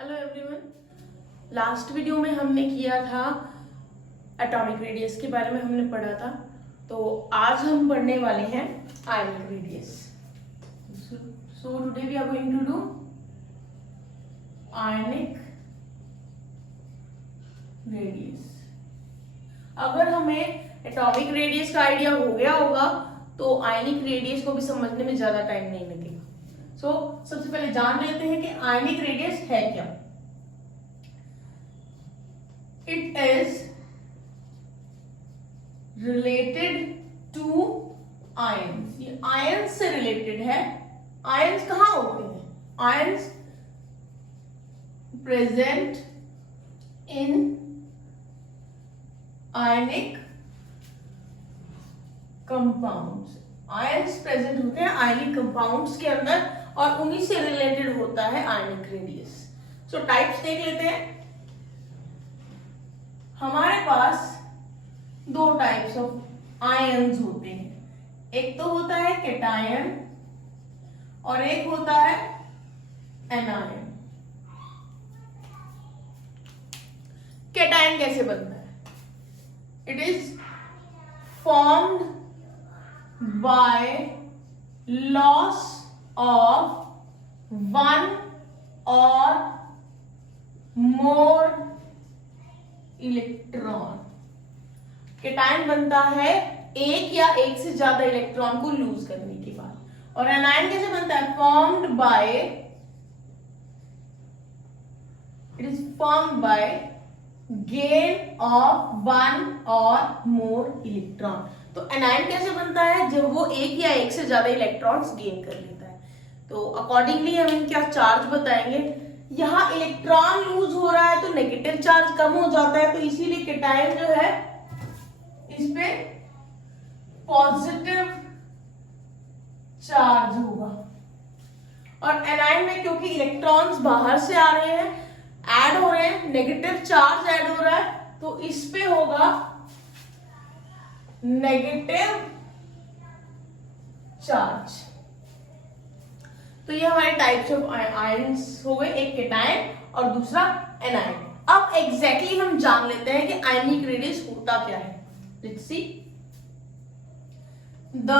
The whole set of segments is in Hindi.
Hello everyone. लास्ट वीडियो में हमने किया था एटॉमिक रेडियस के बारे में हमने पढ़ा था, तो आज हम पढ़ने वाले हैं ionic radius. So today we are going to do ionic radius. अगर हमें एटॉमिक रेडियस का आइडिया हो गया होगा तो आयनिक रेडियस को भी समझने में ज्यादा टाइम नहीं लगेगा। सबसे पहले जान लेते हैं कि आयनिक रेडियस है क्या। It is related to ions. ये आयंस से रिलेटेड है। आयंस कहां होते हैं? Ions present in ionic compounds. Ions present होते हैं आयनिक कंपाउंड्स के अंदर और उन्हीं से रिलेटेड होता है आयनिक रेडियस। सो टाइप्स देख लेते हैं। हमारे पास दो टाइप्स ऑफ आयंस होते हैं। एक तो होता है कैटायन और एक होता है एनायन। कैटायन कैसे बनता है? It is formed by loss of one or more electron. Cation बनता है एक या एक से ज्यादा इलेक्ट्रॉन को लूज करने के बाद। और एनायन कैसे बनता है? It is formed by gain of one और मोर इलेक्ट्रॉन। तो एनायन कैसे बनता है? जब वो एक या एक से ज्यादा इलेक्ट्रॉन्स गेन कर लेता है। तो अकॉर्डिंगली हम इनका चार्ज बताएंगे। यहाँ इलेक्ट्रॉन लूज हो रहा है तो नेगेटिव चार्ज कम हो जाता है, तो इसीलिए कैटायन जो है इस पे पॉजिटिव चार्ज होगा। और एनायन में क्योंकि इलेक्ट्रॉन्स बाहर से आ रहे हैं, ऐड हो रहे हैं, नेगेटिव चार्ज ऐड हो रहा है, तो इस पे होगा नेगेटिव चार्ज। तो ये हमारे टाइप्स ऑफ आयंस हो गए, एक कैटायन और दूसरा एनायन। अब एग्जैक्टली हम जान लेते हैं कि आयनिक रेडियस होता क्या है। Let's see. The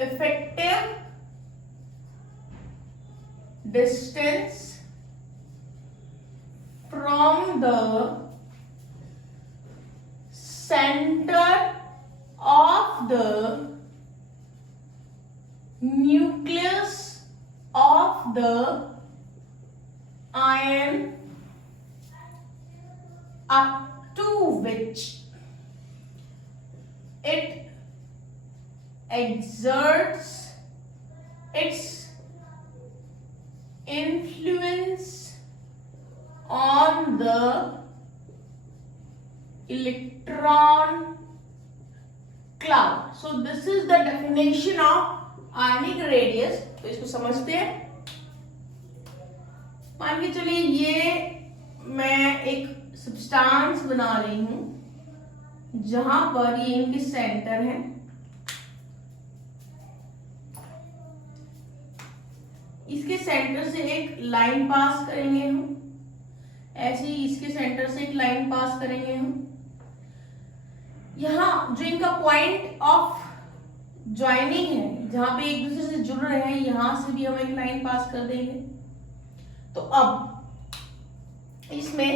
effective distance from the center of the nucleus of the ion up to which it exerts its influence on the electron cloud. So this is the definition of ionic radius. तो इसको समझते हैं। मान के चलिए ये मैं एक सब्सटेंस बना रही हूं जहां पर ये इनके सेंटर है। इसके सेंटर से एक लाइन पास करेंगे हम, ऐसे ही इसके सेंटर से एक लाइन पास करेंगे हम। यहाँ जो इनका पॉइंट ऑफ ज्वाइनिंग है, जहां पे एक दूसरे से जुड़ रहे हैं, यहां से भी हम एक लाइन पास कर देंगे। तो अब इसमें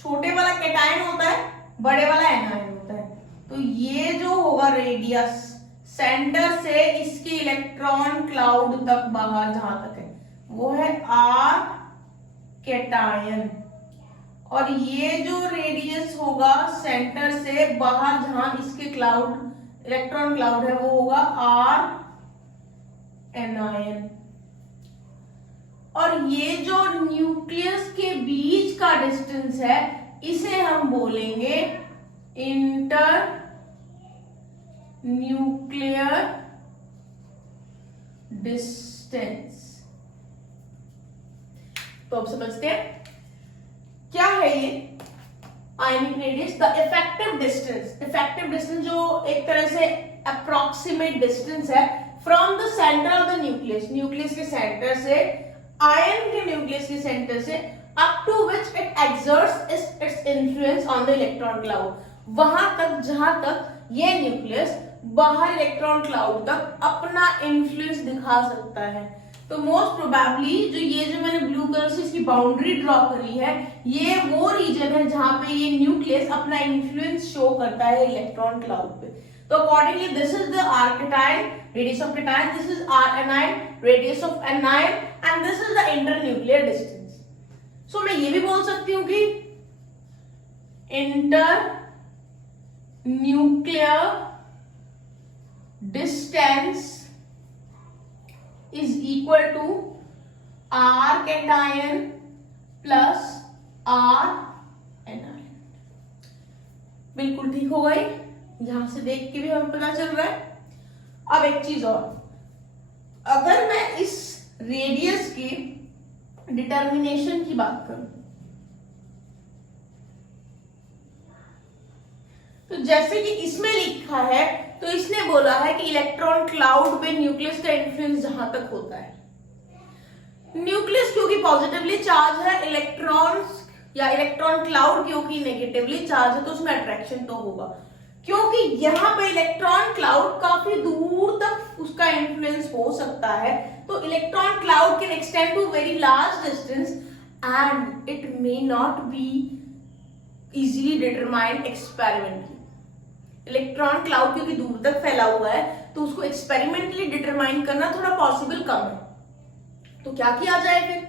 छोटे वाला कैटायन होता है, बड़े वाला एनायन होता है। तो ये जो होगा रेडियस सेंटर से इसके इलेक्ट्रॉन क्लाउड तक बाहर जहां तक है, वो है आर कैटायन। और ये जो रेडियस होगा सेंटर से बाहर जहां इसके क्लाउड इलेक्ट्रॉन क्लाउड है, वो होगा आर एनायन। और ये जो न्यूक्लियस के बीच का डिस्टेंस है, इसे हम बोलेंगे इंटर न्यूक्लियर डिस्टेंस। तो अब समझते हैं क्या है ये ionic radius. The effective distance. Effective distance जो एक तरह से अप्रोक्सीमेट डिस्टेंस है from the centre of the nucleus, nucleus के सेंटर से, आयन के न्यूक्लियस के सेंटर से, up to which it exerts its influence on the electron cloud, वहां तक जहां तक ये न्यूक्लियस बाहर इलेक्ट्रॉन क्लाउड तक अपना इन्फ्लुएंस दिखा सकता है। तो मोस्ट प्रोबेबली जो मैंने ब्लू कलर से इसकी बाउंड्री ड्रॉ करी है, ये वो रीजन है जहां पे ये न्यूक्लियस अपना इन्फ्लुएंस शो करता है इलेक्ट्रॉन क्लाउड पे। तो accordingly this is the r cation, radius of cation, this is r anion, radius of anion, and this is the internuclear distance. So मैं ये भी बोल सकती हूँ कि internuclear distance is equal to r cation plus r anion। बिल्कुल ठीक हो गई, यहां से देख के भी हमें पता चल रहा है। अब एक चीज और, अगर मैं इस रेडियस की डिटर्मिनेशन की बात करूं, तो जैसे कि इसमें लिखा है, तो इसने बोला है कि इलेक्ट्रॉन क्लाउड पे न्यूक्लियस का इन्फ्लुएंस जहां तक होता है, न्यूक्लियस क्योंकि पॉजिटिवली चार्ज है, इलेक्ट्रॉन्स या इलेक्ट्रॉन क्लाउड क्योंकि नेगेटिवली चार्ज है, तो उसमें अट्रैक्शन तो होगा। क्योंकि यहाँ पे इलेक्ट्रॉन क्लाउड काफी दूर तक उसका इन्फ्लुएंस हो सकता है, तो electron cloud can extend to very large distance and it may not be easily determined experimentally. Electron cloud क्योंकि दूर तक फैला हुआ है, तो उसको एक्सपेरिमेंटली डिटरमाइन करना थोड़ा पॉसिबल कम है। तो क्या किया जाए फिर?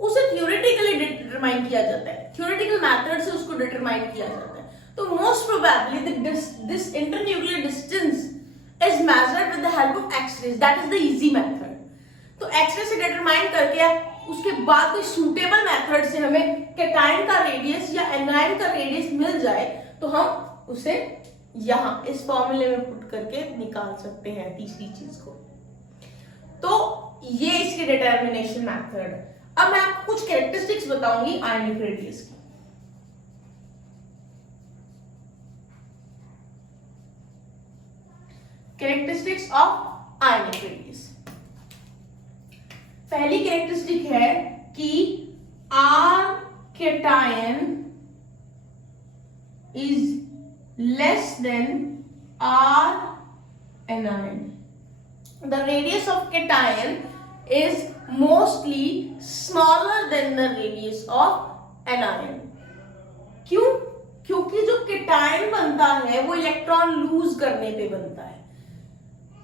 उसे थ्योरेटिकली डिटरमाइन किया जाता है, थ्योरेटिकल मेथड से उसको डिटरमाइन किया जाता है। तो most probably this internuclear distance is measured with the help of X-rays. That is the easy method. तो X-ray से डिटरमाइन करके उसके बाद कोई सुटेबल मेथड से हमें कैटायन का रेडियस या एनायन का रेडियस मिल जाए, तो हम उसे यहाँ इस फॉर्मूले में पुट करके निकाल सकते हैं तीसरी चीज को। तो ये इसकी डिटर्मिनेशन मेथड है। अब मैं आपको कुछ कैरेक्टरिस्टिक्स बताऊंगी आयनिक रेडियस की। Characteristics of ionic radius. पहली कैरेक्टरिस्टिक है कि R cation is less than R anion. The radius of cation is mostly smaller than the radius of anion. क्यों? क्योंकि जो cation बनता है वो इलेक्ट्रॉन लूज करने पे बनता है।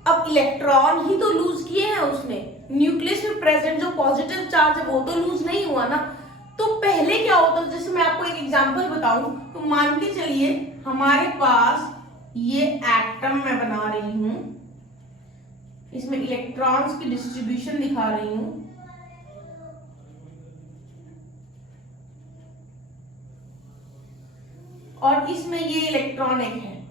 अब इलेक्ट्रॉन ही तो लूज किए हैं उसने, न्यूक्लियस में प्रेजेंट जो पॉजिटिव चार्ज है वो तो लूज नहीं हुआ ना। तो पहले क्या होता है, जैसे मैं आपको एक एग्जांपल बताऊं, तो मान के चलिए हमारे पास ये एटम मैं बना रही हूं, इसमें इलेक्ट्रॉन्स की डिस्ट्रीब्यूशन दिखा रही हूं, और इसमें ये इलेक्ट्रॉन एक है,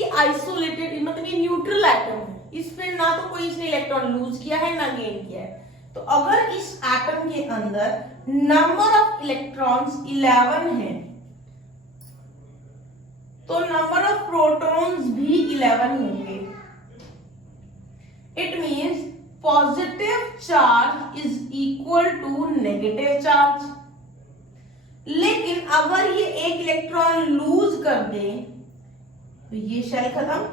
ये आइसोलेटेड मतलब ये न्यूट्रल एटम है, इसमें ना तो कोई इसने इलेक्ट्रॉन लूज किया है ना गेन किया है। तो अगर इस एटम के अंदर नंबर ऑफ इलेक्ट्रॉन्स 11 है, तो नंबर ऑफ प्रोटॉन्स भी 11 होंगे। It means positive charge is equal to negative charge. लेकिन अगर ये एक इलेक्ट्रॉन लूज कर दे तो ये शेल खत्म।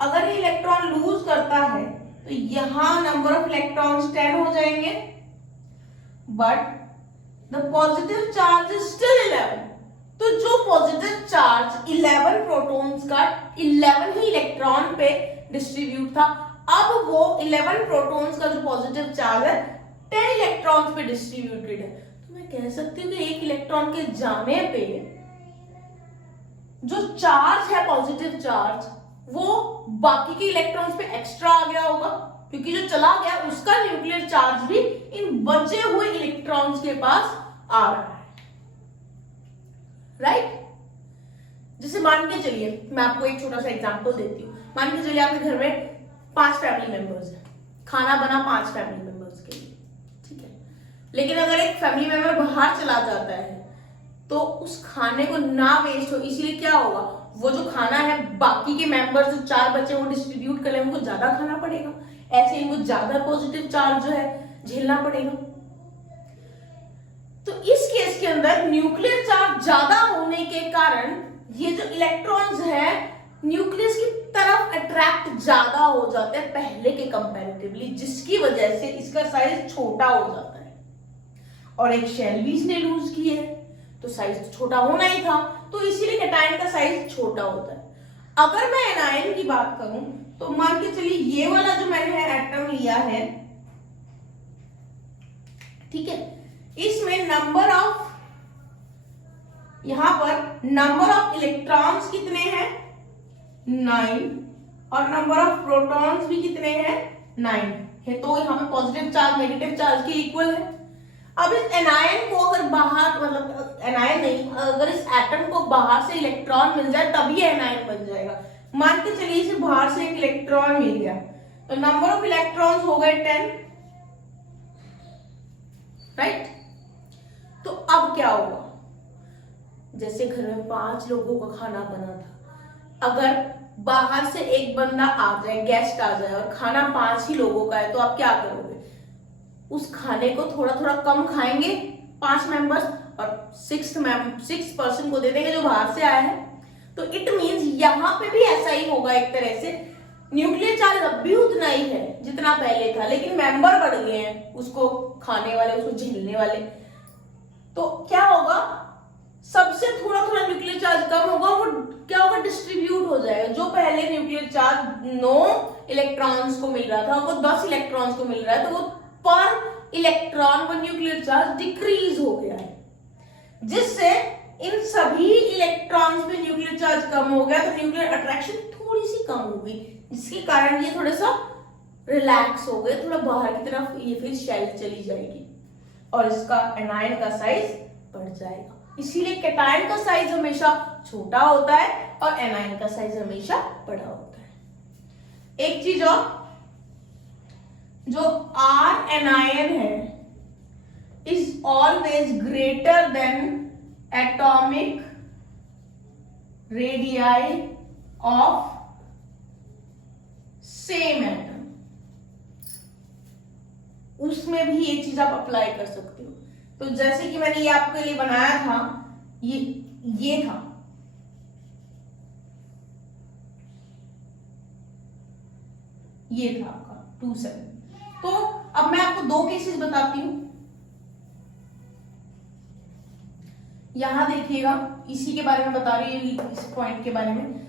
अगर ये इलेक्ट्रॉन लूज करता है तो यहां नंबर ऑफ इलेक्ट्रॉन्स 10 हो जाएंगे, but the positive charge is still 11। तो जो पॉजिटिव चार्ज 11 प्रोटॉन्स का 11 ही इलेक्ट्रॉन पे डिस्ट्रीब्यूट था, अब वो 11 प्रोटॉन्स का जो पॉजिटिव चार्ज है 10 इलेक्ट्रॉन्स पे डिस्ट्रीब्यूटेड है। तो मैं कह सकती हूँ कि एक इलेक्ट्रॉन के जाने पे जो चार्ज है पॉजिटिव चार्ज वो बाकी के इलेक्ट्रॉन्स पे एक्स्ट्रा आ गया होगा, क्योंकि जो चला गया उसका न्यूक्लियर चार्ज भी इन बचे हुए इलेक्ट्रॉन्स के पास आ रहा है, राइट? जैसे मान के चलिए, मैं आपको एक छोटा सा एग्जांपल देती हूँ। मान के चलिए आपके घर में 5 फैमिली मेंबर्स हैं, खाना बना 5 फैमिली मेंबर्स के लिए, ठीक है। लेकिन अगर एक फैमिली मेंबर बाहर चला जाता है तो उस खाने को ना वेस्ट हो, इसीलिए क्या होगा, वो जो खाना है बाकी के मेंबर्स जो 4 बच्चे वो डिस्ट्रीब्यूट कर ले, उनको ज्यादा खाना पड़ेगा, ऐसे इनको ज्यादा पॉजिटिव चार्ज जो है झेलना पड़ेगा। तो इस केस के अंदर न्यूक्लियर चार्ज ज्यादा होने के कारण ये जो इलेक्ट्रॉन्स है न्यूक्लियस की तरफ अट्रैक्ट ज्यादा हो जाते हैं पहले के कंपैरेटिवली, जिसकी वजह से इसका साइज छोटा हो जाता है। और एक शेल भी इसने लूज की है तो साइज तो छोटा होना ही था, तो इसीलिए कैटायन का साइज छोटा होता है। अगर मैं एनायन की बात करूं तो मान के चलिए ये वाला जो मैंने एटम लिया है, ठीक है, इसमें नंबर ऑफ, यहां पर नंबर ऑफ इलेक्ट्रॉन्स कितने हैं 9 और नंबर ऑफ प्रोटॉन्स भी कितने हैं 9 है, तो यहां पे पॉजिटिव चार्ज नेगेटिव चार्ज के इक्वल है। अब इस एनायन को अगर बाहर, मतलब एनायन नहीं, अगर इस एटम को बाहर से इलेक्ट्रॉन मिल जाए तभी एनायन बन जाएगा। मान के चलिए इसे बाहर से एक इलेक्ट्रॉन मिल गया तो नंबर ऑफ इलेक्ट्रॉन्स हो गए 10, राइट। तो अब क्या होगा, जैसे घर में 5 लोगों का खाना बना था, अगर बाहर से एक बंदा आ जाए, गेस्ट आ जाए और खाना 5 ही लोगों का है, तो आप क्या करोगे, उस खाने को थोड़ा थोड़ा कम खाएंगे 5 मेंबर्स और 6 पर्सन को दे देंगे जो बाहर से आया है। तो इट मींस यहां पे भी ऐसा ही होगा, एक तरह से न्यूक्लियर चार्ज अब भी उतना ही है जितना पहले था, लेकिन मेंबर बढ़ गए हैं उसको खाने वाले, उसको झेलने वाले। तो क्या होगा, सबसे थोड़ा थोड़ा न्यूक्लियर चार्ज कम होगा, वो क्या होगा, डिस्ट्रीब्यूट हो जाएगा। जो पहले न्यूक्लियर चार्ज 9 इलेक्ट्रॉन्स को मिल रहा था वो 10 इलेक्ट्रॉन्स को मिल रहा है, तो वो पर इलेक्ट्रॉन पर न्यूक्लियर चार्ज डिक्रीज हो गया है, जिससे इन सभी इलेक्ट्रॉन्स पे न्यूक्लियर चार्ज कम हो गया, तो न्यूक्लियर अट्रैक्शन थोड़ी सी कम हो गई, जिसके कारण ये थोड़ा सा रिलैक्स हो गए, थोड़ा बाहर की तरफ ये फिर शेल चली जाएगी और इसका एनायन का साइज बढ़ जाएगा। इसीलिए कैटायन का साइज हमेशा छोटा होता है और एनायन का साइज हमेशा बड़ा होता है। एक चीज और, जो आर एनायन है is always greater than atomic radii of same atom. उसमें भी ये चीज आप अप्लाई कर सकते हो। तो जैसे कि मैंने ये आपके लिए बनाया था, ये था, ये था आपका 27। तो अब मैं आपको 2 केसेस बताती हूं। यहां देखिएगा, इसी के बारे में बता रही हूं, इस पॉइंट के बारे में।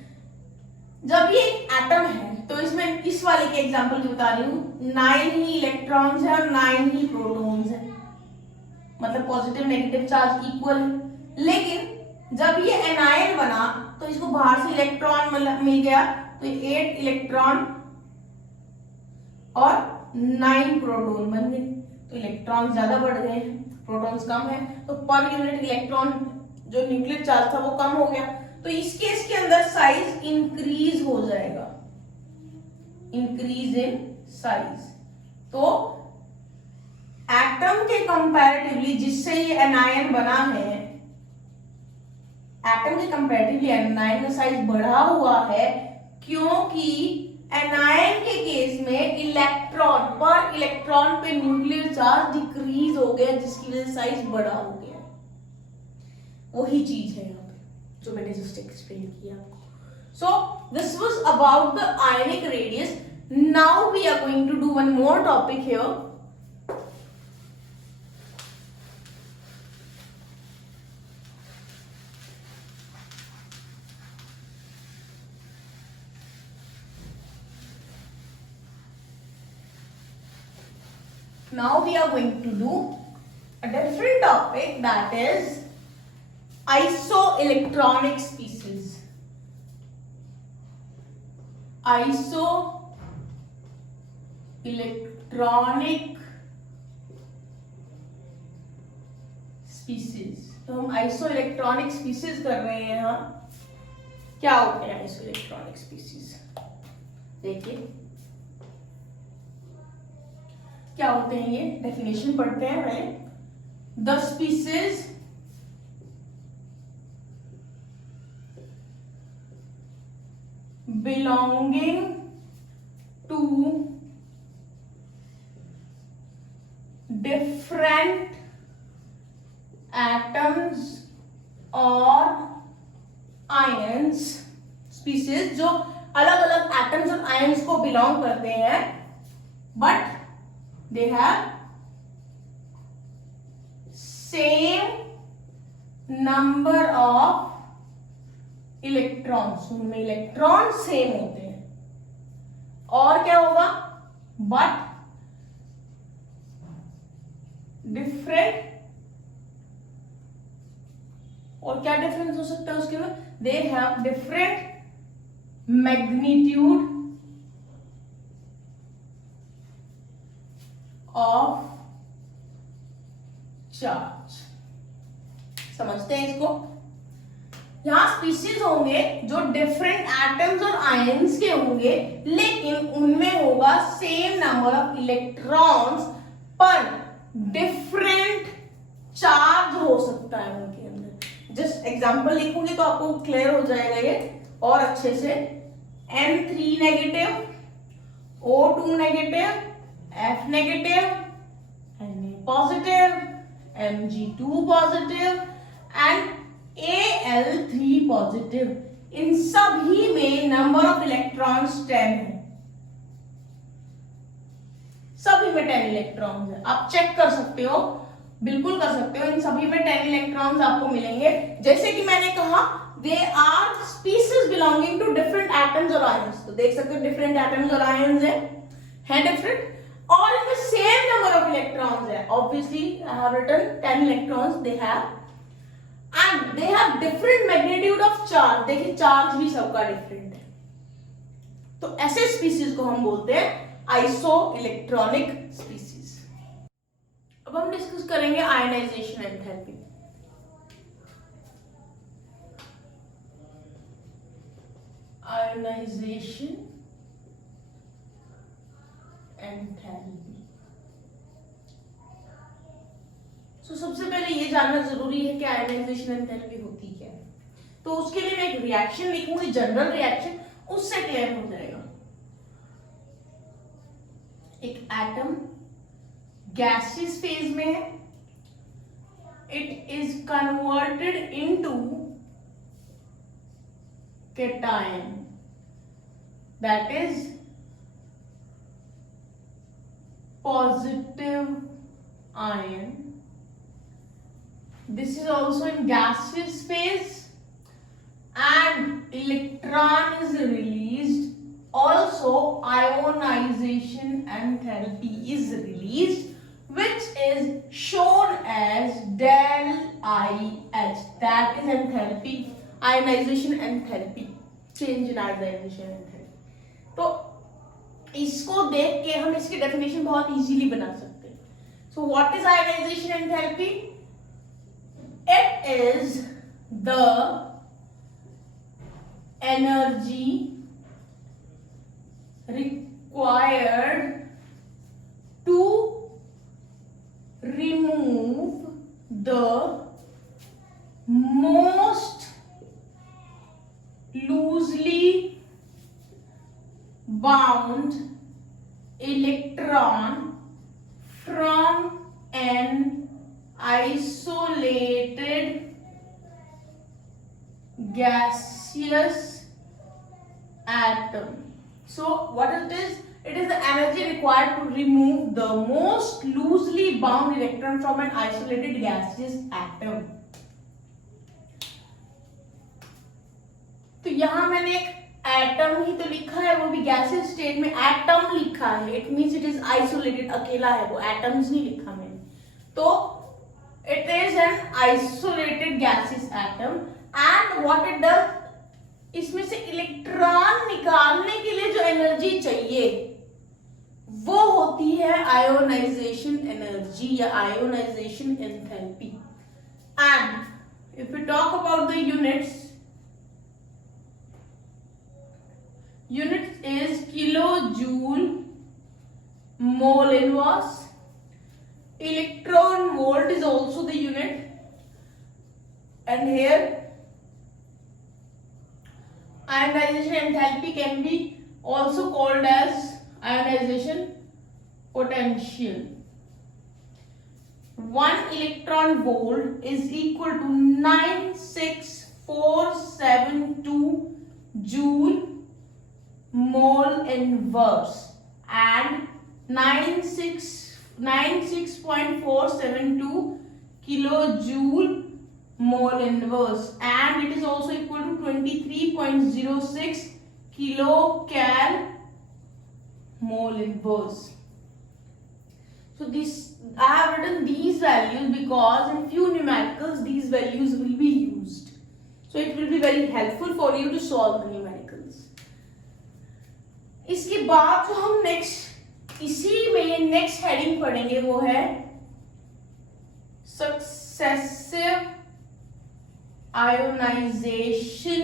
जब ये एक एटम है तो इसमें इस वाले के एग्जांपल की बता रही हूं, 9 ही इलेक्ट्रॉन्स है और 9 ही प्रोटॉन्स है, मतलब पॉजिटिव नेगेटिव चार्ज इक्वल है। लेकिन जब ये एनायन बना तो इसको बाहर से इलेक्ट्रॉन मिल गया, तो 8 इलेक्ट्रॉन और 9 प्रोटॉन बन गए, तो इलेक्ट्रॉन ज्यादा बढ़ गए हैं, प्रोटॉन्स कम है, तो पर यूनिट इलेक्ट्रॉन जो न्यूक्लियर चार्ज था वो कम हो गया। तो इस केस के अंदर साइज इंक्रीज हो जाएगा, इंक्रीज इन साइज। तो एटम के कंपैरेटिवली जिससे ये एनायन बना है, एटम के कंपैरेटिवली एनायन का साइज बढ़ा हुआ है, क्योंकि एनायन के केस में इलेक्ट्रॉन पर इलेक्ट्रॉन पे न्यूक्लियर चार्ज डिक्रीज हो गया, जिसकी वजह से साइज बड़ा हो गया। वही चीज है यहाँ पे जो मैंने जस्ट एक्सप्लेन किया आपको। So this was about the ionic radius. Now we are going to do one more topic here. Now we are going to do a different topic, that is isoelectronic species. Isoelectronic species। तो हम isoelectronic species कर रहे हैं यहाँ। क्या होते हैं isoelectronic species? देखिए क्या होते हैं, ये डेफिनेशन पढ़ते हैं पहले। The species belonging to different atoms or ions, species जो अलग अलग एटम्स और आयंस को बिलोंग करते हैं, but they have same number of electrons, उनमें इलेक्ट्रॉन सेम होते हैं. और क्या होगा, बट डिफरेंट, और क्या डिफरेंस हो सकता है उसके में, दे have different magnitude of charge. समझते हैं इसको. यहां स्पीशीज होंगे जो डिफरेंट एटम्स और आयंस के होंगे, लेकिन उनमें होगा सेम नंबर ऑफ इलेक्ट्रॉन्स, पर डिफरेंट चार्ज हो सकता है उनके अंदर. जस्ट एग्जांपल लिखूंगी तो आपको क्लियर हो जाएगा ये और अच्छे से. N3 negative, O2 negative, F negative, Na positive, Mg2 positive and Al3 positive. इन सभी में नंबर ऑफ इलेक्ट्रॉन्स 10 है. सभी में 10 इलेक्ट्रॉन्स है. आप चेक कर सकते हो, बिल्कुल कर सकते हो. इन सभी में 10 इलेक्ट्रॉन्स आपको मिलेंगे. जैसे कि मैंने कहा, they are species belonging to different atoms और आयंस. तो देख सकते हो डिफरेंट एटम्स और आयंस है डिफरेंट, और इनमें सेम नंबर ऑफ इलेक्ट्रॉन्स है. Obviously I have written 10 electrons they have, and they have different magnitude of charge. देखिए चार्ज भी सबका डिफरेंट है. तो ऐसे स्पीसीज को हम बोलते हैं आइसो इलेक्ट्रॉनिक स्पीसीज. अब हम डिस्कस करेंगे आयनाइजेशन एंथैल्पी. Ionization enthalpy. तो सबसे पहले ये जानना जरूरी है कि आयनाइजेशन एंथैल्पी होती क्या है. तो उसके लिए मैं एक रिएक्शन लिखूंगी, जनरल रिएक्शन, उससे क्लियर हो जाएगा. एक एटम गैसियस फेज में है, it is converted into cation, that is positive ion. This is also in gaseous phase and electron is released. Also ionization enthalpy is released, which is shown as del IH. That is enthalpy, ionization enthalpy, change in ionization enthalpy. तो इसको देख के हम इसकी डेफिनेशन बहुत इजीली बना सकते हैं. So what is ionization enthalpy? It is the energy required to remove the most loosely bound electron from an isolated gaseous atom. So what it is? It is the energy required to remove the most loosely bound electron from an isolated gaseous atom. तो यहां मैंने एक एटम ही तो लिखा है, वो भी गैसियस स्टेट में एटम लिखा है. It means it is isolated, अकेला है वो, एटम्स नहीं लिखा मैंने. तो it is an isolated gaseous atom and what it does, इसमें से इलेक्ट्रॉन निकालने के लिए जो एनर्जी चाहिए वो होती है आयोनाइजेशन एनर्जी या ionisation enthalpy. And if you talk about the units, unit is kilojoule mole inverse. Electron volt is also the unit, and here ionization enthalpy can be also called as ionization potential. 1 electron volt is equal to 96472 joule mole inverse and 96.472 kilojoule mole inverse, and it is also equal to 23.06 kilocal mole inverse. So this I have written these values because in few numericals these values will be used, so it will be very helpful for you to solve the numericals. इसके बाद जो हम इसी में नेक्स्ट हेडिंग पढ़ेंगे वो है सक्सेसिव आयोनाइजेशन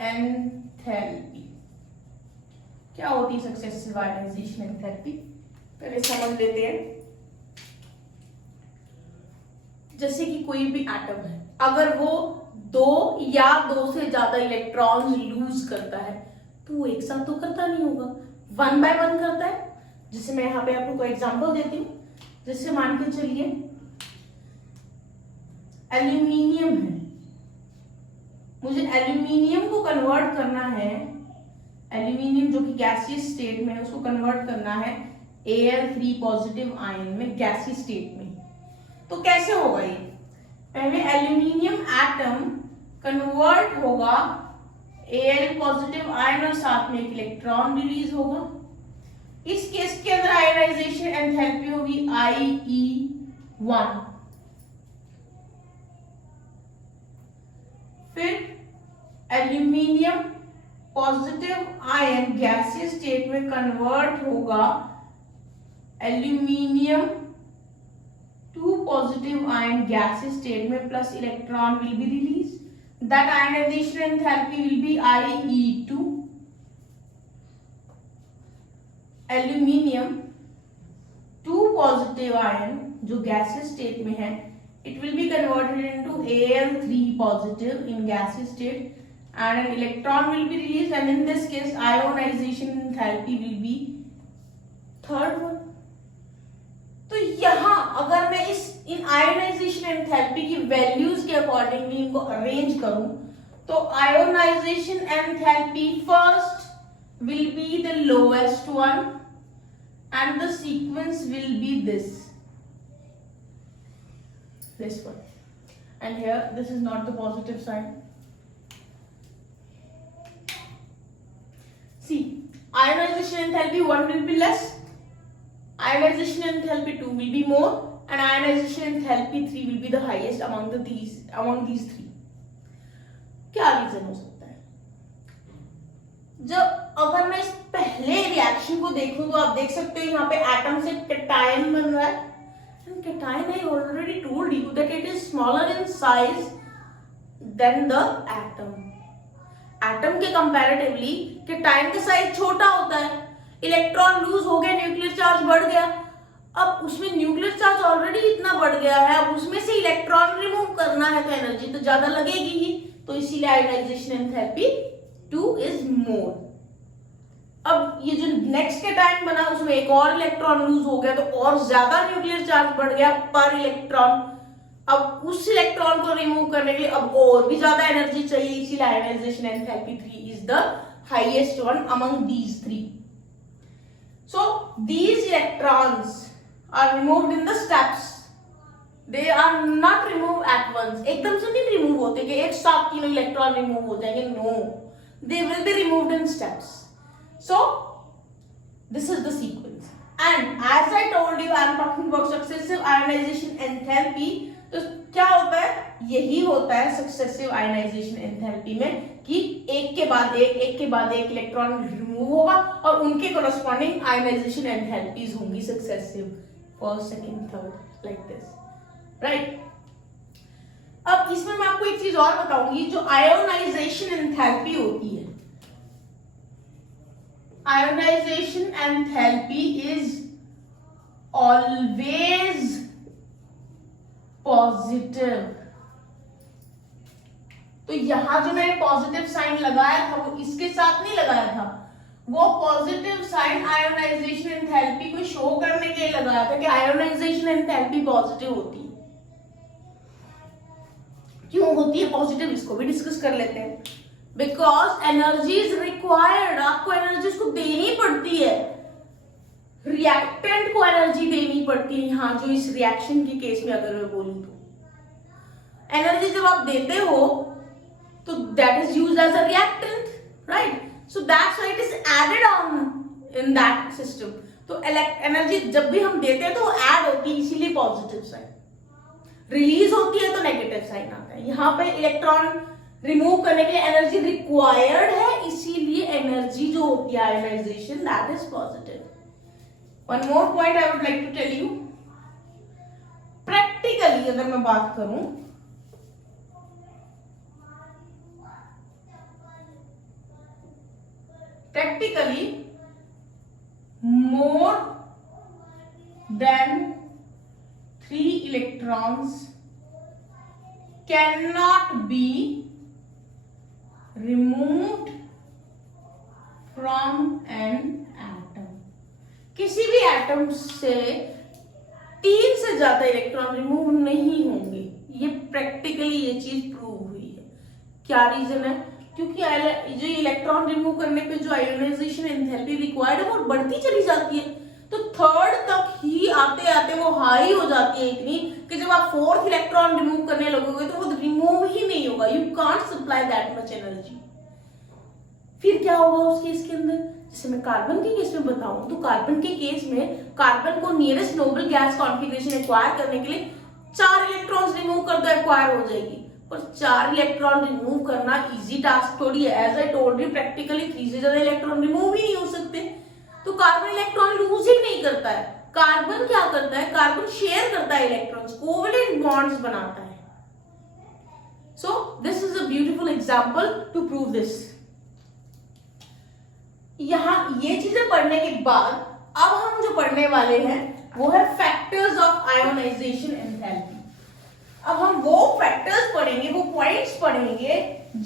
एंथैल्पी। क्या होती है सक्सेसिव आयोनाइजेशन एंथैल्पी, पहले समझ लेते हैं। जैसे कि कोई भी एटम है, अगर वो 2 या 2 से ज्यादा इलेक्ट्रॉन्स लूज करता है तो वो एक साथ तो करता नहीं होगा, 1 by 1 करता है। जैसे मैं यहाँ पे आपको एग्जांपल देती हूँ। जैसे मान के चलिए एल्यूमिनियम है, मुझे एल्यूमिनियम को कन्वर्ट करना है, एल्यूमिनियम जो कि गैसियस स्टेट में है उसको कन्वर्ट करना है Al3 पॉजिटिव आयन में गैसियस स्टेट में। तो कैसे होगा ये? पहले एल्यूमिनियम एटम कन्वर्ट होगा Al पॉजिटिव आयन और साथ में एक इलेक्ट्रॉन रिलीज होगा। इस केस के अंदर आयनाइजेशन एंथैल्पी होगी IE1। फिर aluminium positive ion gaseous state में कन्वर्ट होगा aluminium 2 positive ion gaseous state में plus electron will be release. That ionization enthalpy will be IE2. Aluminium 2 positive ion जो gaseous state में है, it will be converted into Al3 positive in gaseous state and an electron will be released, and in this case ionization enthalpy will be third one. तो यहाँ अगर मैं इन आयोनाइजेशन एंथैल्पी की वैल्यूज के अकॉर्डिंगली इनको अरेंज करूं तो ionisation enthalpy first will be the lowest one and the sequence will be this one, and here this is not the positive sign. See, ionization enthalpy 1 will be less, ionization enthalpy 2 will be more, and ionization enthalpy 3 will be the highest among these three. क्या रीजन हो सकता है? जब अगर मैं इस पहले रिएक्शन को देखूं तो आप देख सकते हो यहाँ पे एटम से कैटायन बन रहा है, and cation I already told you that it is smaller in size than the atom. Atom के कंपैरेटिवली कैटायन का साइज छोटा होता है, इलेक्ट्रॉन लूज हो गया, न्यूक्लियर चार्ज बढ़ गया। अब उसमें न्यूक्लियर चार्ज ऑलरेडी इतना बढ़ गया है, अब उसमें से इलेक्ट्रॉन रिमूव करना है तो एनर्जी तो ज्यादा लगेगी ही, तो इसीलिए आयोनाइजेशन एंथैल्पी 2 इज मोर। अब ये जो नेक्स्ट कैटायन बना उसमें एक और इलेक्ट्रॉन लूज हो गया तो और ज्यादा न्यूक्लियर चार्ज बढ़ गया पर इलेक्ट्रॉन। अब उस इलेक्ट्रॉन को रिमूव करने के लिए अब और भी ज्यादा एनर्जी चाहिए, इसीलिए ionisation enthalpy 3 is the highest one among these 3. So these electrons are removed in the steps. They are not removed at once. एकदम से नहीं रिमूव होते कि एक साथ तीनों इलेक्ट्रॉन रिमूव हो जाएंगे, no. They will be removed in steps. So this is the sequence. And as I told you, I am talking about successive ionization enthalpy. तो क्या होता है? यही होता है सक्सेसिव आयनाइजेशन एंथैल्पी में कि एक के बाद एक इलेक्ट्रॉन रिमूव होगा और उनके कोरस्पॉन्डिंग आयनाइजेशन एंथैल्पीज होंगी successive, first second third, like this, right. अब इसमें मैं आपको एक चीज और बताऊंगी, जो आयोनाइजेशन एंथैल्पी होती है, ionisation enthalpy is always positive. तो यहाँ जो मैंने पॉजिटिव साइन लगाया था वो इसके साथ नहीं लगाया था, वो पॉजिटिव साइन आयोनाइजेशन एंथैल्पी को शो करने के लिए लगाया था कि आयोनाइजेशन एंथैल्पी पॉजिटिव होती है। क्यों होती है पॉजिटिव, इसको भी डिस्कस कर लेते हैं। बिकॉज एनर्जी इज रिक्वायर्ड, आपको एनर्जी उसको देनी पड़ती है, रिएक्टेंट को एनर्जी देनी पड़ती है। यहाँ जो इस रिएक्शन के केस में अगर मैं बोलूं तो एनर्जी जब आप देते हो तो that is used as a reactant, right? So that's why it is added on in that system. तो एनर्जी जब भी हम देते हैं तो वो ऐड होती है, इसीलिए पॉजिटिव साइन। रिलीज होती है तो नेगेटिव साइन आता है। यहाँ पे इलेक्ट्रॉन रिमूव करने के लिए एनर्जी रिक्वायर्ड है, इसीलिए एनर्जी जो होती है ionisation that is positive. One more point I would like to tell you, practically अगर मैं बात करूं, practically more than 3 electrons cannot be removed from an atom। किसी भी एटम से 3 से ज्यादा इलेक्ट्रॉन रिमूव नहीं होंगे। ये प्रैक्टिकली ये चीज प्रूव हुई है। क्या रीजन है? क्योंकि जो इलेक्ट्रॉन रिमूव करने पे जो आयोनाइजेशन एंथैल्पी रिक्वायर्ड है वो बढ़ती चली जाती है, तो थर्ड तक ही आते आते वो हाई हो जाती है इतनी कि जब आप फोर्थ इलेक्ट्रॉन रिमूव करने लगोगे तो वो रिमूव ही नहीं होगा। You can't supply that much energy. फिर क्या होगा उस केस के अंदर? जैसे मैं कार्बन के केस में बताऊं तो कार्बन के केस में कार्बन को nearest noble gas configuration acquire करने के लिए 4 इलेक्ट्रॉन्स रिमूव कर दो, एक्वायर हो जाएगी। और 4 इलेक्ट्रॉन रिमूव करना इजी टास्क थोड़ी है। As I told you, practically 3 से ज्यादा इलेक्ट्रॉन रिमूव ही नहीं हो सकते। तो कार्बन इलेक्ट्रॉन लूज ही नहीं करता है। कार्बन क्या करता है? कार्बन शेयर करता है इलेक्ट्रॉन्स, कोवेलेंट बॉन्ड्स बनाता है। So this is a beautiful example to prove this. यहां ये चीजें पढ़ने के बाद अब हम जो पढ़ने वाले हैं वो है फैक्टर्स ऑफ आयोनाइजेशन एंथैल्पी। अब हम वो फैक्टर्स पढ़ेंगे, वो पॉइंट्स पढ़ेंगे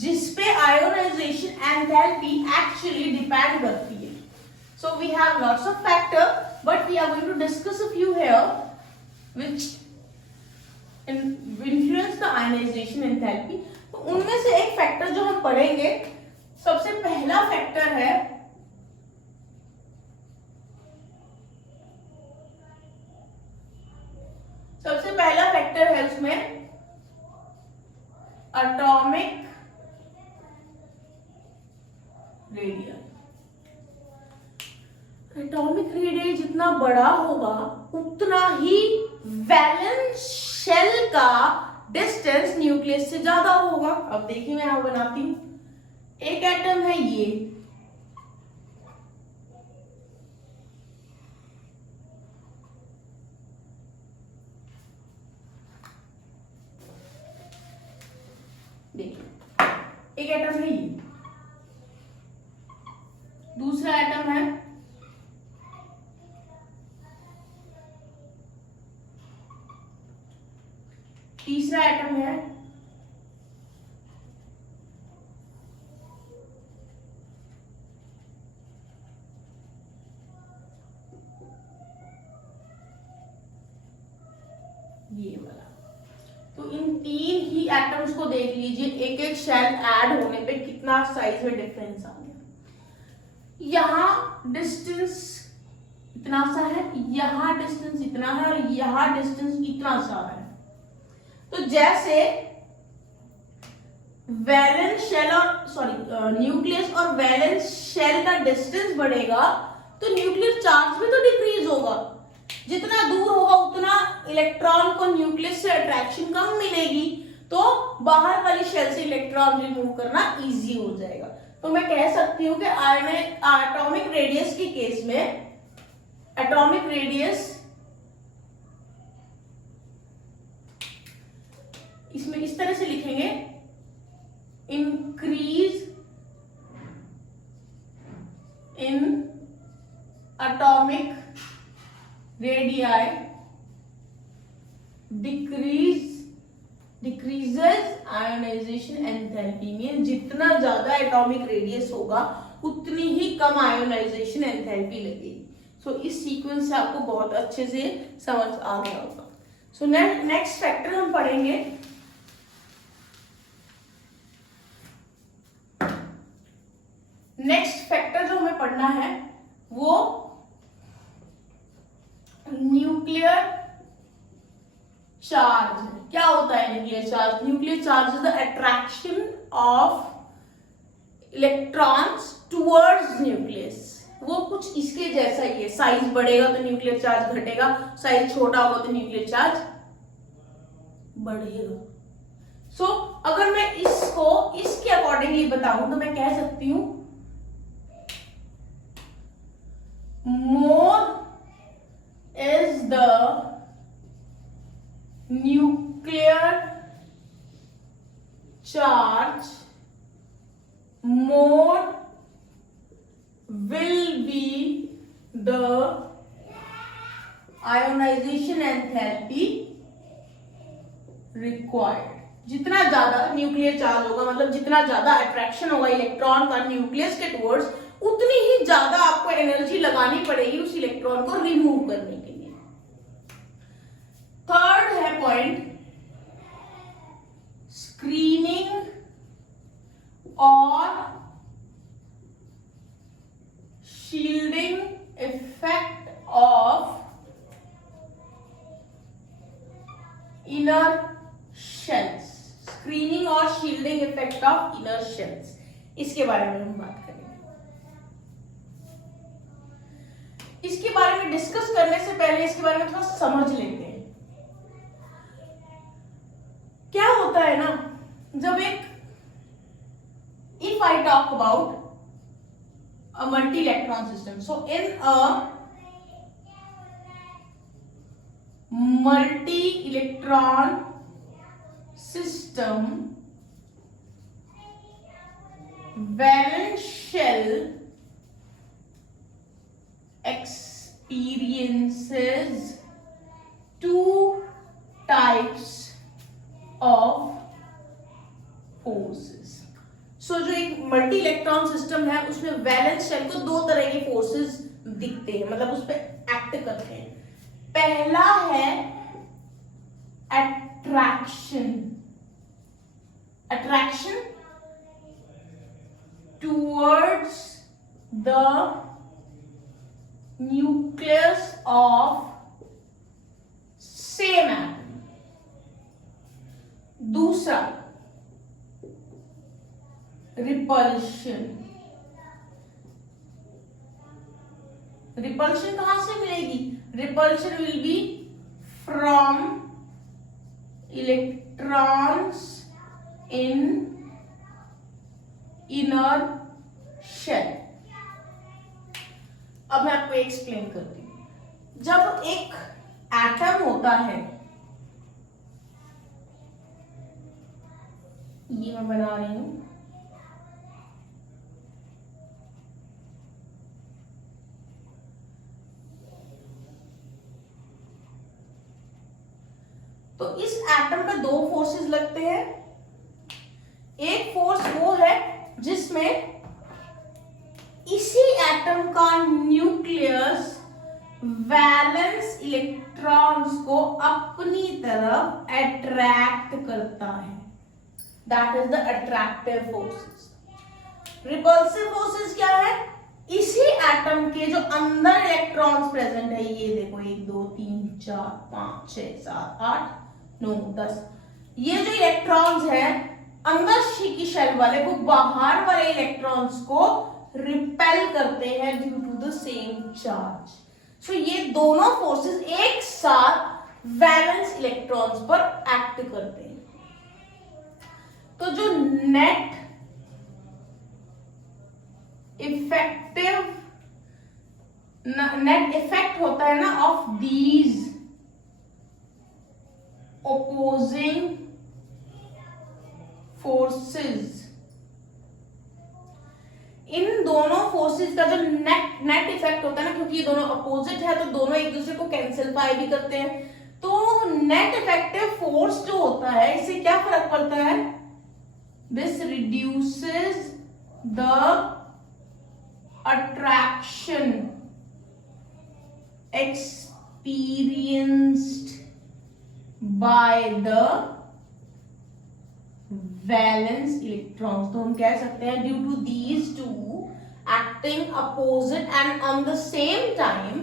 जिसपे आयोनाइजेशन एंथैल्पी एक्चुअली डिपेंड करती है। So we have lots of factor, but we are going to discuss a few here which influence the ionisation enthalpy. तो उनमें से एक फैक्टर जो हम पढ़ेंगे, सबसे पहला फैक्टर है उसमें एटॉमिक रेडियस। एटॉमिक रेडियस जितना बड़ा होगा उतना ही वैलेंस शेल का डिस्टेंस न्यूक्लियस से ज्यादा होगा। अब देखिए मैं यहां बनाती हूं, एक एटम है ये, देखिए एक एटम है ये, दूसरा एटम है तीसरा एटम है ये वाला। तो इन 3 ही एटम्स को देख लीजिए, एक एक शेल ऐड होने पे कितना साइज में डिफरेंस आ गया। यहां डिस्टेंस इतना सा है, यहां डिस्टेंस इतना है और यहां डिस्टेंस इतना सा है। तो जैसे वैलेंस शेल और न्यूक्लियस और वैलेंस शेल का डिस्टेंस बढ़ेगा तो न्यूक्लियर चार्ज भी तो डिक्रीज होगा। जितना दूर होगा उतना इलेक्ट्रॉन को न्यूक्लियस से अट्रैक्शन कम मिलेगी, तो बाहर वाली शेल से इलेक्ट्रॉन रिमूव करना इजी हो जाएगा। तो मैं कह सकती हूं कि एटॉमिक रेडियस के केस में एटॉमिक रेडियस इसमें इस तरह से लिखेंगे, increase in atomic radii decreases ionisation enthalpy में जितना ज्यादा एटॉमिक रेडियस होगा उतनी ही कम आयोनाइजेशन एंथैल्पी लगेगी। सो इस सीक्वेंस से आपको बहुत अच्छे से समझ आ गया होगा। सो नेक्स्ट फैक्टर हम पढ़ेंगे नेक्स्ट फैक्टर जो हमें पढ़ना है वो न्यूक्लियर चार्ज। क्या होता है nuclear charge? Nuclear charge is the attraction of electrons towards nucleus. वो कुछ इसके जैसा ही है, साइज बढ़ेगा तो न्यूक्लियर चार्ज घटेगा, साइज छोटा होगा तो न्यूक्लियर चार्ज बढ़ेगा। सो अगर मैं इसको इसके अकॉर्डिंगली बताऊं तो मैं कह सकती हूं more is the nuclear charge, more will be the ionization enthalpy required। जितना ज्यादा न्यूक्लियर चार्ज होगा, मतलब जितना ज्यादा अट्रैक्शन होगा इलेक्ट्रॉन का न्यूक्लियस के टुवर्ड्स, उतनी ही ज्यादा आपको एनर्जी लगानी पड़ेगी उस इलेक्ट्रॉन को रिमूव करने के लिए। थर्ड है पॉइंट स्क्रीनिंग और shielding effect of inner shells. Screening और shielding effect of inner shells, इसके बारे में हम बात करेंगे। इसके बारे में डिस्कस करने से पहले इसके बारे में थोड़ा समझ लेते हैं। क्या होता है ना, जब एक if I talk about a multi electron system, so in a multi electron system valence shell experiences two types of forces। सो जो एक मल्टी इलेक्ट्रॉन सिस्टम है उसमें वैलेंस शेल को दो तरह के फोर्सेस दिखते हैं, मतलब उस पर एक्ट करते हैं। पहला है attraction towards the nucleus of same atom। दूसरा रिपल्शन। रिपल्शन कहां से मिलेगी? Repulsion will be from electrons in inner shell. अब मैं आपको एक्सप्लेन करती हूं। जब एक एटम होता है, ये मैं बना रही हूं, तो इस एटम पे दो फोर्सेस लगते हैं। एक फोर्स वो है जिसमें इसी एटम का न्यूक्लियस वैलेंस इलेक्ट्रॉन्स को अपनी तरफ अट्रैक्ट करता है, that is the attractive forces. Repulsive forces क्या है? इसी एटम के जो अंदर इलेक्ट्रॉन्स प्रेजेंट है, ये देखो 1 2 3 4 5 6 7 8 9 10, ये जो इलेक्ट्रॉन्स है अंदर की शेल वाले को बाहर वाले इलेक्ट्रॉन्स को रिपेल करते हैं due to the same charge. So ये दोनों फोर्सेस एक साथ वैलेंस इलेक्ट्रॉन्स पर एक्ट करते हैं। तो जो नेट इफेक्ट होता है ना ऑफ दीज opposing फोर्सेस, इन दोनों फोर्सेस का जो नेट इफेक्ट होता है ना, क्योंकि ये दोनों अपोजिट है तो दोनों एक दूसरे को कैंसिलफाई भी करते हैं, तो नेट इफेक्टिव फोर्स जो होता है इससे क्या फर्क पड़ता है? this reduces the attraction experienced by the valence electrons. तो हम कह सकते हैं due to these two acting opposite and on the same time,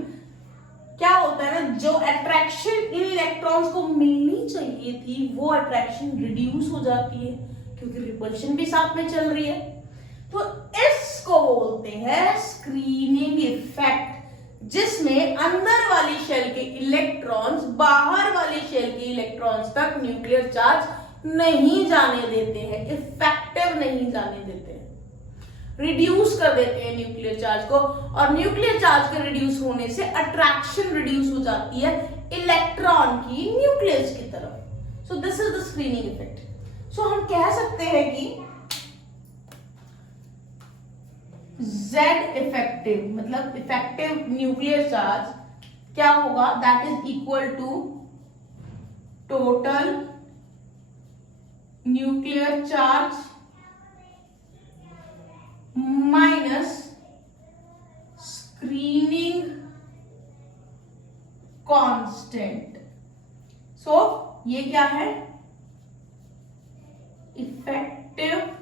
क्या होता है ना, जो अट्रैक्शन इन इलेक्ट्रॉन्स को मिलनी चाहिए थी वो अट्रैक्शन रिड्यूस हो जाती है क्योंकि रिपल्शन भी साथ में चल रही है। तो इसको बोलते हैं स्क्रीनिंग इफेक्ट, जिसमें अंदर वाली शेल के इलेक्ट्रॉन्स बाहर वाली शेल के इलेक्ट्रॉन्स तक न्यूक्लियर चार्ज नहीं जाने देते हैं, इफेक्टिव नहीं जाने देते हैं, रिड्यूस कर देते हैं न्यूक्लियर चार्ज को। और न्यूक्लियर चार्ज के रिड्यूस होने से अट्रैक्शन रिड्यूस हो जाती है इलेक्ट्रॉन की न्यूक्लियस की तरफ। So this is the screening effect. So हम कह सकते हैं कि Z इफेक्टिव मतलब इफेक्टिव न्यूक्लियर चार्ज क्या होगा, that is equal to total nuclear charge minus screening constant. So ये क्या है, effective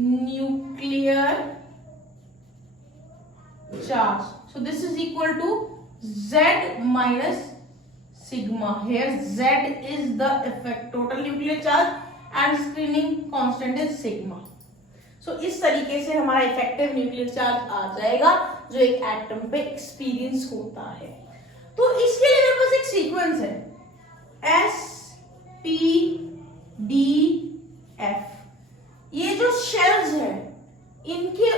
nuclear charge. So this is equal to Z minus sigma. Here Z is the effect total nuclear charge and screening constant is sigma. So इस तरीके से हमारा इफेक्टिव न्यूक्लियर चार्ज आ जाएगा जो एक एटम पे एक्सपीरियंस होता है। तो इसके लिए मेरे पास एक सीक्वेंस है S P D F। ये जो शेल्स हैं इनके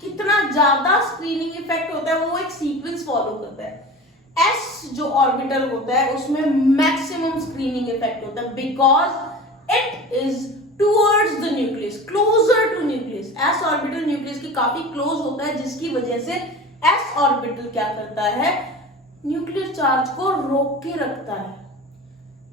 कितना ज्यादा स्क्रीनिंग इफेक्ट होता है वो एक सीक्वेंस फॉलो करता है। एस जो ऑर्बिटल होता है उसमें मैक्सिमम स्क्रीनिंग इफेक्ट होता है because it is towards the nucleus, closer to nucleus. S orbital nucleus की काफी क्लोज होता है जिसकी वजह से एस ऑर्बिटल क्या करता है, न्यूक्लियर चार्ज को रोक के रखता है।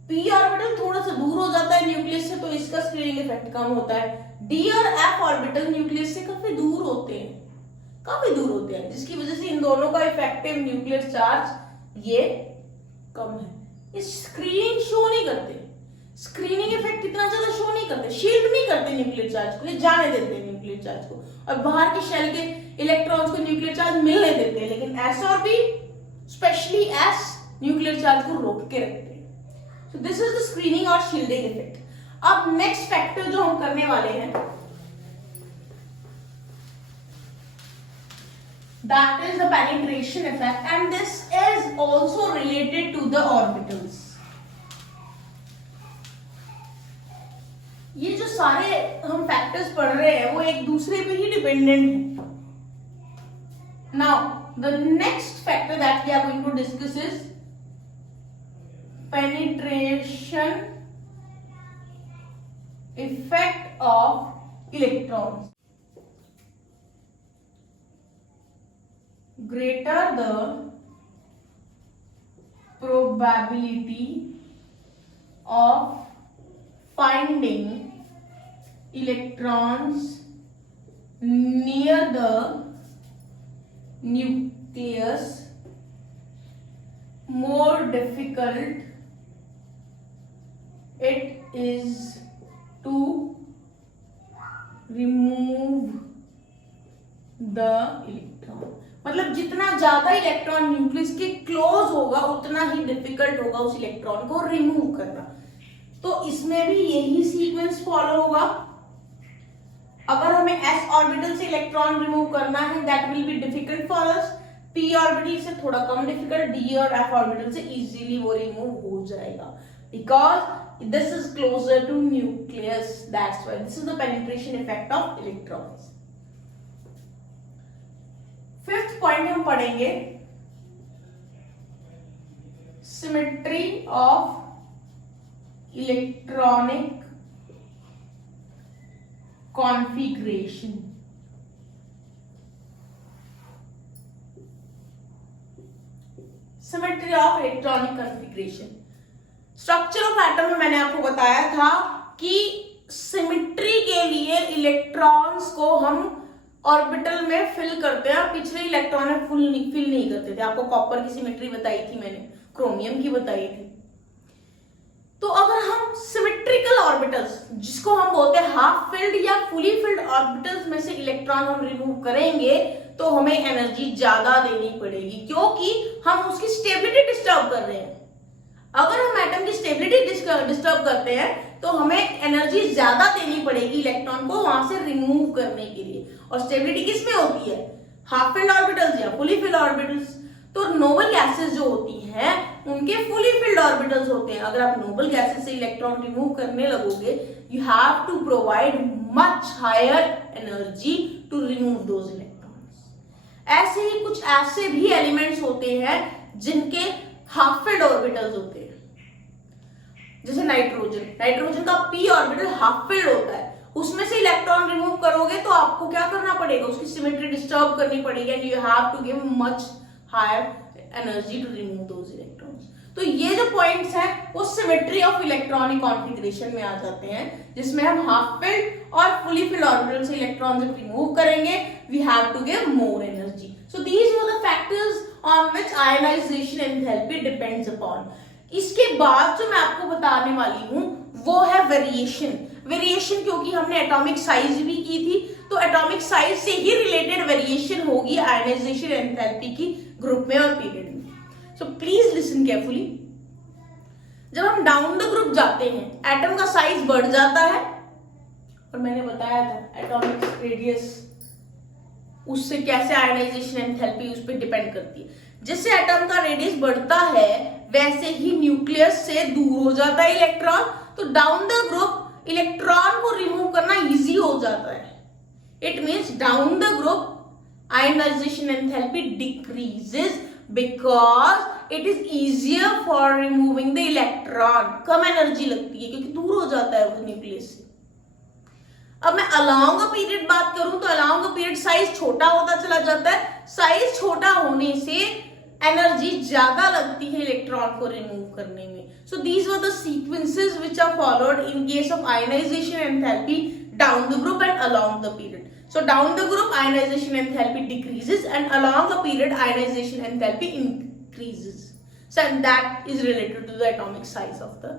पी ऑर्बिटल थोड़ा सा दूर हो जाता है न्यूक्लियस से तो इसका स्क्रीनिंग इफेक्ट कम होता है। डी और एफ ऑर्बिटल न्यूक्लियस से काफी दूर होते हैं जिसकी वजह से इन दोनों का इफेक्टिव न्यूक्लियर चार्ज ये कम है। ये स्क्रीनिंग शो नहीं करते, स्क्रीनिंग इफेक्ट कितना ज्यादा शो नहीं करते, शील्ड नहीं करते न्यूक्लियर चार्ज को, ये जाने देते हैं न्यूक्लियर चार्ज को और बाहर के शेल के इलेक्ट्रॉन्स को न्यूक्लियर चार्ज मिलने देते हैं। लेकिन एस और P specially S nuclear charge को रोक के रखते हैं। सो दिस इज द स्क्रीनिंग और शील्डिंग इफेक्ट। अब नेक्स्ट फैक्टर जो हम करने वाले हैं that is the penetration effect and this is also related to the orbitals. ये जो सारे हम फैक्टर्स पढ़ रहे हैं वो एक दूसरे पे ही डिपेंडेंट है। Now the next factor that we are going to discuss is penetration effect of electrons. Greater the probability of finding electrons near the nucleus, more difficult it is to remove the electron. मतलब जितना ज्यादा इलेक्ट्रॉन न्यूक्लियस के क्लोज होगा उतना ही डिफिकल्ट होगा उस इलेक्ट्रॉन को रिमूव करना। तो इसमें भी यही सीक्वेंस फॉलो होगा। अगर हमें s ऑर्बिटल से इलेक्ट्रॉन रिमूव करना है that will be difficult for us. p orbital से थोड़ा कम डिफिकल्ट, d और f ऑर्बिटल से इजीली वो रिमूव हो जाएगा because this is closer to nucleus. That's why this is the penetration effect of electrons. Fifth point हम पढ़ेंगे symmetry of electronic configuration. Symmetry of electronic configuration. Structure of atom में मैंने आपको बताया था कि सिमेट्री के लिए इलेक्ट्रॉन्स को हम ऑर्बिटल में फिल करते हैं, पिछले इलेक्ट्रॉन में फिल नहीं करते थे। आपको कॉपर की सिमेट्री बताई थी मैंने, क्रोमियम की बताई थी। तो अगर हम सिमेट्रिकल ऑर्बिटल्स, जिसको हम बोलते हैं हाफ फिल्ड या फुली फिल्ड ऑर्बिटल्स में से इलेक्ट्रॉन हम रिमूव करेंगे तो हमें एनर्जी ज्यादा देनी पड़ेगी, क्योंकि हम उसकी स्टेबिलिटी डिस्टर्ब कर रहे हैं। अगर हम एटम की स्टेबिलिटी डिस्टर्ब करते हैं तो हमें एनर्जी ज्यादा देनी पड़ेगी इलेक्ट्रॉन को वहां से रिमूव करने के लिए। और स्टेबिलिटी किस में होती है, हाफ फिल्ड ऑर्बिटल्स या फुली फिल्ड ऑर्बिटल्स। तो नोबल गैसेस जो होती हैं उनके फुली फिल्ड ऑर्बिटल्स होते हैं। अगर आप नोबल गैसेस से इलेक्ट्रॉन रिमूव करने लगोगे, you have to provide much higher energy to remove those electrons. ऐसे ही कुछ ऐसे भी एलिमेंट्स होते हैं जिनके हाफ फिल्ड ऑर्बिटल्स होते हैं, जैसे नाइट्रोजन का p ऑर्बिटल हाफ फिल्ड होता है। उसमें से इलेक्ट्रॉन रिमूव करोगे तो आपको क्या करना पड़ेगा, उसकी सिमेट्री डिस्टर्ब करनी पड़ेगी and you have to give much higher energy to remove those electrons. तो ये जो पॉइंट्स हैं वो सिमेट्री ऑफ इलेक्ट्रॉनिक कॉन्फिगरेशन में आ जाते हैं, जिसमें हम हाफ फिल्ड और फुली फिल्ड ऑर्बिटल से इलेक्ट्रॉन जब रिमूव करेंगे we have to give more energy. So these were the factors on which ionization enthalpy depends upon. इसके बाद जो मैं आपको बताने वाली हूं वो है वेरिएशन क्योंकि हमने एटॉमिक साइज भी की थी, तो एटॉमिक साइज से ही रिलेटेड वेरिएशन होगी आयनाइजेशन एंथैल्पी की ग्रुप में और पीरियड में। So please listen carefully. जब हम डाउन द ग्रुप जाते हैं एटम का साइज बढ़ जाता है, और मैंने बताया था एटॉमिक रेडियस उससे कैसे आयनाइजेशन एंथैल्पी उस पर डिपेंड करती है। जिससे एटम का रेडियस बढ़ता है वैसे ही न्यूक्लियस से दूर हो जाता है इलेक्ट्रॉन, तो डाउन द ग्रुप इलेक्ट्रॉन को रिमूव करना इजी हो जाता है। It means down the group ionization enthalpy decreases because it is easier for removing the electron. कम एनर्जी लगती है क्योंकि दूर हो जाता है वो न्यूक्लियस से। अब मैं अलोंग अ पीरियड बात करूं तो अलोंग अ पीरियड साइज छोटा होता चला जाता है। साइज छोटा होने से एनर्जी ज्यादा लगती है इलेक्ट्रॉन को रिमूव करने में। So these were the sequences which are followed in case of ionization enthalpy down the group and along the period. So down the group ionization enthalpy decreases and along a period ionization enthalpy increases. So and that is related to the atomic size of the